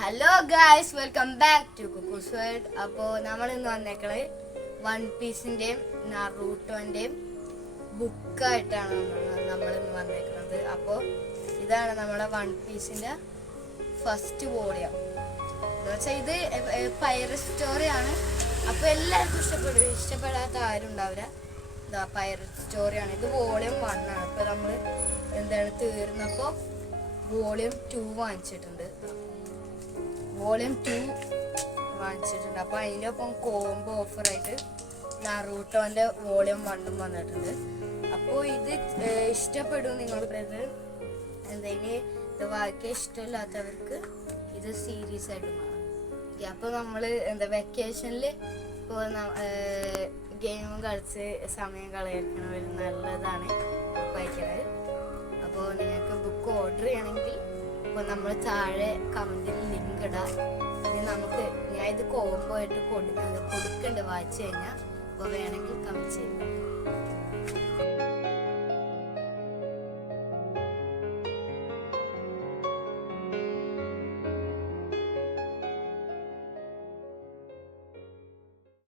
Hello guys, welcome back to കുക്കൂസ് world. അപ്പോൾ നമ്മൾ ഇന്ന് വന്നേക്കണത് വൺ പീസിൻ്റെയും നറൂട്ടോൻ്റെയും ബുക്കായിട്ടാണ് നമ്മൾ ഇന്ന് വന്നേക്കുന്നത്. അപ്പോൾ ഇതാണ് നമ്മുടെ വൺ പീസിൻ്റെ ഫസ്റ്റ് വോളിയം എന്ന് വെച്ചാൽ ഇത് പൈററ്റ് സ്റ്റോറിയാണ്. അപ്പോൾ എല്ലാവർക്കും ഇഷ്ടപ്പെടാത്ത ആരും ഉണ്ടാവില്ല. ഇതാ പൈററ്റ് സ്റ്റോറിയാണ്. ഇത് വോളിയം 1 ആണ്. ഇപ്പോൾ നമ്മൾ തീർന്നപ്പോൾ വോളിയം 2 വാങ്ങിച്ചിട്ടുണ്ട്. വോളിയം 2 വാങ്ങിച്ചിട്ടുണ്ട്. അപ്പോൾ അതിൻ്റെ ഒപ്പം കോംബോ ഓഫറായിട്ട് നറൂട്ടോൻ്റെ വോളിയം 1 വന്നിട്ടുണ്ട്. അപ്പോൾ ഇത് ഇഷ്ടപ്പെടും നിങ്ങൾക്ക്. എന്തെങ്കിലും ഇത് വായിക്കാൻ ഇഷ്ടമില്ലാത്തവർക്ക് ഇത് സീരീസ് ആയിട്ട് മാറാം. അപ്പോൾ നമ്മൾ വെക്കേഷനിൽ ഇപ്പോൾ ഗെയിം കളിച്ച് സമയം കളയിക്കണവർ നല്ലതാണ് വായിക്കുന്നത്. അപ്പോൾ നിങ്ങൾക്ക് ബുക്ക് ഓർഡർ ചെയ്യണമെങ്കിൽ അപ്പോൾ നമ്മൾ താഴെ കമൻറ്റിൽ ലിങ്ക് ഇടാം. ഞാൻ ഇത് കോംബോ ആയിട്ട് കൊടുക്കുന്നുണ്ട് വായിച്ചു കഴിഞ്ഞാൽ. അപ്പോൾ വേണമെങ്കിൽ കമൻറ്റ് ചെയ്യാം.